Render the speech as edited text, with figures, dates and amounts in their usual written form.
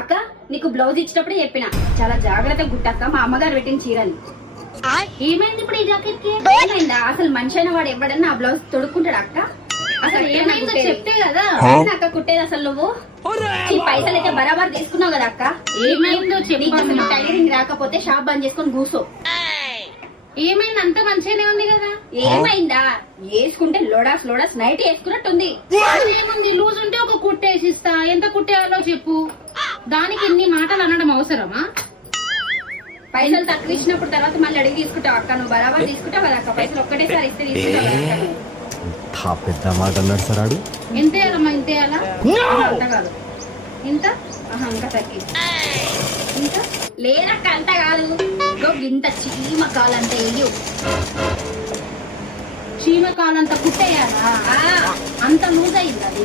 అక్క నీకు బ్లౌజ్ ఇచ్చినప్పుడు చెప్పిన చాలా జాగ్రత్తగా గుట్టక్క, మా అమ్మగారు పెట్టిన చీరని. ఏమైంది ఇప్పుడు ఈ జాకెట్ కి? ఏమైందా? అసలు మనిషి అయిన వాడు ఎవడన్నా ఆ బ్లౌజ్ తొడుక్కుంటాడు అక్క? అసలు ఏమైందో చెప్తే కదా అక్క కుట్టేది. అసలు నువ్వు ఈ పైసలు అయితే బరాబర్ తీసుకున్నావు కదా అక్క. ఏమైందో చెప్పు. టైలరింగ్ రాకపోతే షాప్ బంద్ చేసుకొని కూసో. ఏమైంది? అంత మంచిగానే ఉంది కదా. ఏమైందా? వేసుకుంటే లోడాస్ లోడాస్ నైట్ వేసుకున్నట్టుంది. ఏముంది, లూజ్ ఉంటే ఒక కుట్టేసిస్తా. ఎంత కుట్టేయాలో చెప్పు. దానికి ఎన్ని మాటలు అనడం అవసరమా? పైసలు తక్కువ ఇచ్చినప్పుడు తర్వాత మళ్ళీ అడిగి తీసుకుంటావు అక్క. నువ్వు బరాబర్ తీసుకుంటావు కదా అక్క. పైసలు ఒక్కటేసారి ఇస్తే తీసుకుంటావు కదా అక్క నువ్వు. పెద్ద మాట అన్నాడు సార్ ఆడు. ఎంత వేయాలమ్మా? ఇంత వేయాలా? అంత కాదు. ఇంత ఇంకా తగ్గి ఇంకా లేదక్క. అంత కాదు. ఇంత చీమ కాలంత వేయు. చీమ కాలంత కుట్టేయాలా? అంత లూజ్ అయింది అది.